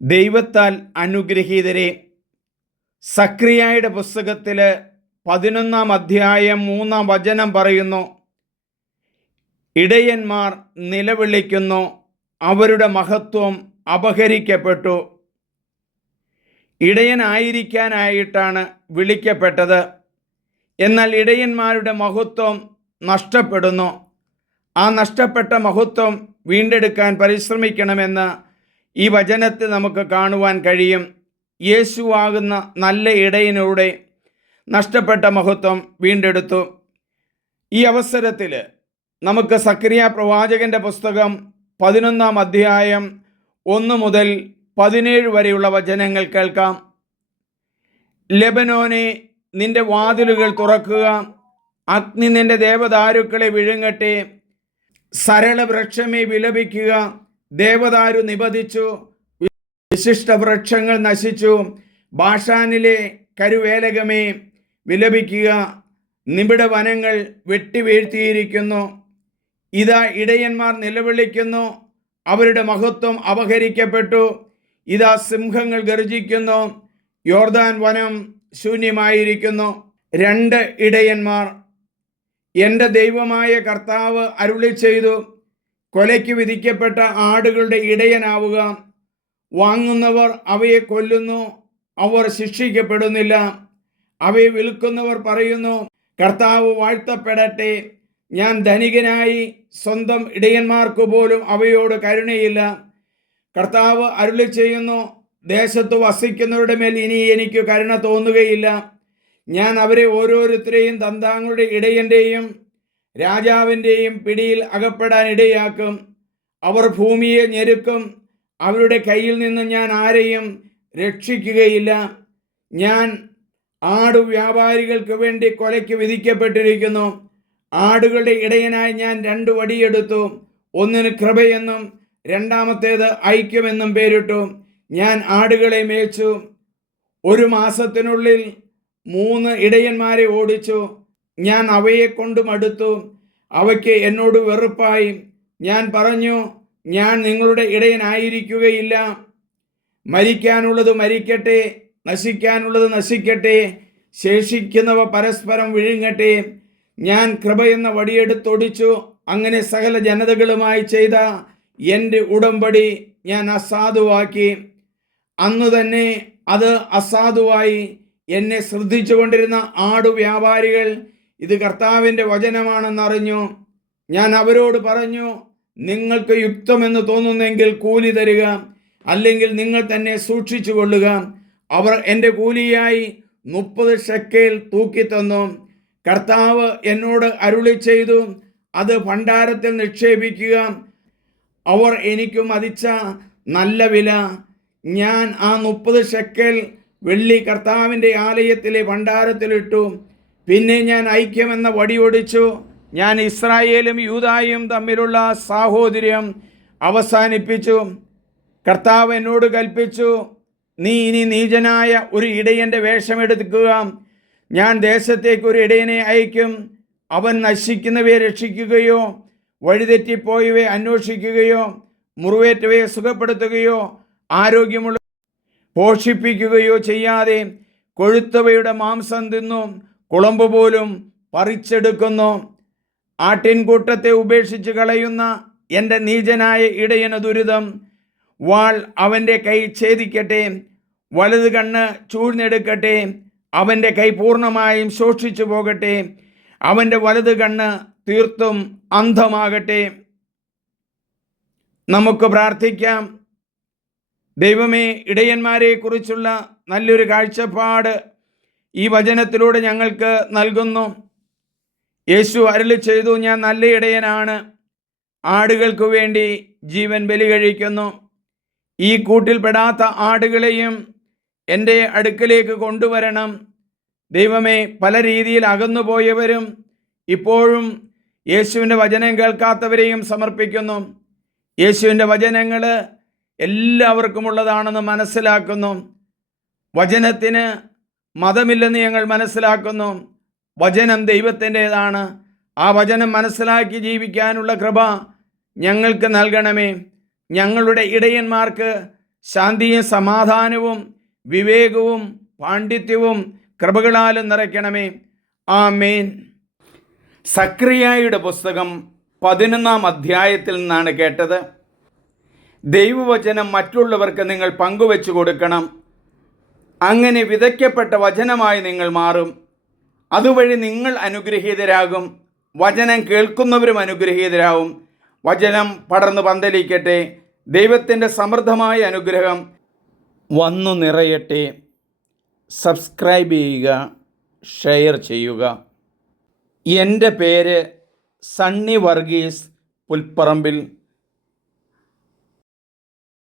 ദൈവത്താൽ അനുഗ്രഹീതരെ, സക്രിയായുടെ പുസ്തകത്തിൽ 11 അധ്യായം 3 പറയുന്നു, ഇടയന്മാർ നിലവിളിക്കുന്നു, അവരുടെ മഹത്വം അപഹരിക്കപ്പെട്ടു. ഇടയനായിരിക്കാനായിട്ടാണ് വിളിക്കപ്പെട്ടത്. എന്നാൽ ഇടയന്മാരുടെ മഹത്വം നഷ്ടപ്പെടുന്നു. ആ നഷ്ടപ്പെട്ട മഹത്വം വീണ്ടെടുക്കാൻ പരിശ്രമിക്കണമെന്ന് ഈ വചനത്തിൽ നമുക്ക് കാണുവാൻ കഴിയും. യേശുവാകുന്ന നല്ല ഇടയനോടെ നഷ്ടപ്പെട്ട മഹത്വം വീണ്ടെടുത്തു. ഈ അവസരത്തിൽ നമുക്ക് സക്രിയ പ്രവാചകന്റെ പുസ്തകം 11 അധ്യായം 1 മുതൽ 17 വരെയുള്ള വചനങ്ങൾ കേൾക്കാം. ലെബനോനെ, നിന്റെ വാതിലുകൾ തുറക്കുക, അഗ്നി നിന്റെ ദേവദാരുക്കളെ വിഴുങ്ങട്ടെ. സരള വൃക്ഷമേ വിലപിക്കുക, ദേവദാരു നിപതിച്ചു, വിശിഷ്ട വൃക്ഷങ്ങൾ നശിച്ചു. ബാഷാനിലെ കരുവേലകമേ വിലപിക്കുക, നിബിഡ വനങ്ങൾ വെട്ടിവീഴ്ത്തിയിരിക്കുന്നു. ഇതാ ഇടയന്മാർ നിലവിളിക്കുന്നു, അവരുടെ മഹത്വം അപഹരിക്കപ്പെട്ടു. ഇതാ സിംഹങ്ങൾ ഗർജിക്കുന്നു, യോർദാൻ വനം ശൂന്യമായിരിക്കുന്നു. 2 ഇടയന്മാർ. എൻ്റെ ദൈവമായ കർത്താവ് അരുളി ചെയ്തു, കൊലയ്ക്ക് വിധിക്കപ്പെട്ട ആടുകളുടെ ഇടയനാവുക. വാങ്ങുന്നവർ അവയെ കൊല്ലുന്നു, അവർ ശിക്ഷിക്കപ്പെടുന്നില്ല. അവയെ വിൽക്കുന്നവർ പറയുന്നു, കർത്താവ് വാഴ്ത്തപ്പെടട്ടെ. ഞാൻ ധനികനായി, സ്വന്തം ഇടയന്മാർക്ക് പോലും അവയോട് കരുണയില്ല. കർത്താവ് അരുളി ചെയ്യുന്നു, ദേശത്ത് വസിക്കുന്നവരുടെ മേൽ ഇനി എനിക്ക് കരുണ തോന്നുകയില്ല. ഞാൻ അവരെ ഓരോരുത്തരെയും തന്താങ്ങളുടെ ഇടയൻ്റെയും രാജാവിൻ്റെയും പിടിയിൽ അകപ്പെടാൻ ഇടയാക്കും. അവർ ഭൂമിയെ ഞെരുക്കും, അവരുടെ കയ്യിൽ നിന്ന് ഞാൻ ആരെയും രക്ഷിക്കുകയില്ല. ഞാൻ ആടു വ്യാപാരികൾക്ക് വേണ്ടി കൊലയ്ക്ക് വിധിക്കപ്പെട്ടിരിക്കുന്നു. ആടുകളുടെ ഇടയനായി ഞാൻ 2 വടിയെടുത്തു. ഒന്നിന് കൃപയെന്നും രണ്ടാമത്തേത് ഐക്യമെന്നും പേരിട്ടു. ഞാൻ ആടുകളെ മേച്ചു. 1 മാസത്തിനുള്ളിൽ 3 ഇടയന്മാരെ ഓടിച്ചു. ഞാൻ അവയെ കൊണ്ട് മടുത്തു, അവയ്ക്ക് എന്നോട് വെറുപ്പായി. ഞാൻ പറഞ്ഞു, ഞാൻ നിങ്ങളുടെ ഇടയനായിരിക്കുകയില്ല. മരിക്കാനുള്ളത് മരിക്കട്ടെ, നശിക്കാനുള്ളത് നശിക്കട്ടെ, ശേഷിക്കുന്നവ പരസ്പരം വിഴുങ്ങട്ടെ. ഞാൻ കൃപയെന്ന വടിയെടുത്തൊടിച്ചു. അങ്ങനെ സകല ജനതകളുമായി ചെയ്ത എൻ്റെ ഉടമ്പടി ഞാൻ അസാധുവാക്കി. അന്നു തന്നെ അത് അസാധുവായി. എന്നെ ശ്രദ്ധിച്ചുകൊണ്ടിരുന്ന ആടു വ്യാപാരികൾ ഇത് കർത്താവിൻ്റെ വചനമാണെന്നറിഞ്ഞു. ഞാൻ അവരോട് പറഞ്ഞു, നിങ്ങൾക്ക് യുക്തമെന്ന് തോന്നുന്നെങ്കിൽ കൂലി തരിക, അല്ലെങ്കിൽ നിങ്ങൾ തന്നെ സൂക്ഷിച്ചു കൊള്ളുക. അവർ എൻ്റെ കൂലിയായി 30 ഷെക്കേൽ തൂക്കിത്തന്നു. കർത്താവ് എന്നോട് അരുളി ചെയ്തു, അത് ഭണ്ഡാരത്തിൽ നിക്ഷേപിക്കുക. അവർ എനിക്ക് മതിച്ച നല്ല വില. ഞാൻ ആ 30 ഷെക്കേൽ വെള്ളി കർത്താവിൻ്റെ ആലയത്തിലെ ഭണ്ഡാരത്തിലിട്ടു. പിന്നെ ഞാൻ ഐക്യമെന്ന വടിയൊടിച്ചു. ഞാൻ ഇസ്രായേലും യൂദായും തമ്മിലുള്ള സാഹോദര്യം അവസാനിപ്പിച്ചു. കർത്താവ് എന്നോട് കൽപ്പിച്ചു, നീ ഇനി നീചനായ ഒരു ഇടയൻ്റെ വേഷമെടുക്കുക. ഞാൻ ദേശത്തേക്ക് ഒരു ഇടയനെ അയക്കും. അവൻ നശിക്കുന്നവയെ രക്ഷിക്കുകയോ വഴിതെറ്റിപ്പോയവയെ അന്വേഷിക്കുകയോ മുറിവേറ്റവയെ സുഖപ്പെടുത്തുകയോ ആരോഗ്യമുള്ള പോഷിപ്പിക്കുകയോ ചെയ്യാതെ കൊഴുത്തവയുടെ മാംസം തിന്നു കുളമ്പ് പോലും പറിച്ചെടുക്കുന്നു. ആട്ടിൻകൂട്ടത്തെ ഉപേക്ഷിച്ച് കളയുന്ന എൻ്റെ നീചനായ ഇടയന് ദുരിതം. വാൾ അവൻ്റെ കൈ ഛേദിക്കട്ടെ, വലത് കണ്ണ് ചൂഴ്ന്നെടുക്കട്ടെ. അവൻ്റെ കൈ പൂർണ്ണമായും ശോഷിച്ചു പോകട്ടെ, അവൻ്റെ വലത് കണ്ണ് തീർത്തും അന്ധമാകട്ടെ. നമുക്ക് പ്രാർത്ഥിക്കാം. ദൈവമേ, ഇടയന്മാരെ കുറിച്ചുള്ള നല്ലൊരു കാഴ്ചപ്പാട് ഈ വചനത്തിലൂടെ ഞങ്ങൾക്ക് നൽകുന്നു. യേശു അരുളി ചെയ്തു, ഞാൻ നല്ല ഇടയനാണ്, ആടുകൾക്ക് വേണ്ടി ജീവൻ ബലി കഴിക്കുന്നു. ഈ കൂട്ടിൽപ്പെടാത്ത ആടുകളെയും എൻ്റെ അടുക്കലേക്ക് കൊണ്ടുവരണം. ദൈവമേ, പല രീതിയിൽ അകന്നുപോയവരും ഇപ്പോഴും യേശുവിൻ്റെ വചനം കേൾക്കാത്തവരെയും സമർപ്പിക്കുന്നു. യേശുവിൻ്റെ വചനങ്ങൾ എല്ലാവർക്കുമുള്ളതാണെന്ന് മനസ്സിലാക്കുന്നു. വചനത്തിന് മതമില്ലെന്ന് ഞങ്ങൾ മനസ്സിലാക്കുന്നു. വചനം ദൈവത്തിൻ്റെതാണ്. ആ വചനം മനസ്സിലാക്കി ജീവിക്കാനുള്ള കൃപ ഞങ്ങൾക്ക് നൽകണമേ. ഞങ്ങളുടെ ഇടയന്മാർക്ക് ശാന്തിയും സമാധാനവും വിവേകവും പാണ്ഡിത്യവും കൃപകളാലും നിറയ്ക്കണമേ. ആമേൻ. സക്രിയായുടെ പുസ്തകം 11-ാം അധ്യായത്തിൽ നിന്നാണ് കേട്ടത്. ദൈവവചനം മറ്റുള്ളവർക്ക് നിങ്ങൾ പങ്കുവെച്ചു കൊടുക്കണം. അങ്ങനെ വിതയ്ക്കപ്പെട്ട വചനമായി നിങ്ങൾ മാറും. അതുവഴി നിങ്ങൾ അനുഗ്രഹീതരാകും. വചനം കേൾക്കുന്നവരും അനുഗ്രഹീതരാകും. വചനം പടർന്നു പന്തലിക്കട്ടെ. ദൈവത്തിൻ്റെ സമൃദ്ധമായ അനുഗ്രഹം വന്നു നിറയട്ടെ. സബ്സ്ക്രൈബ് ചെയ്യുക, ഷെയർ ചെയ്യുക. എൻ്റെ പേര് സണ്ണി വർഗീസ് പുൽപ്പറമ്പിൽ.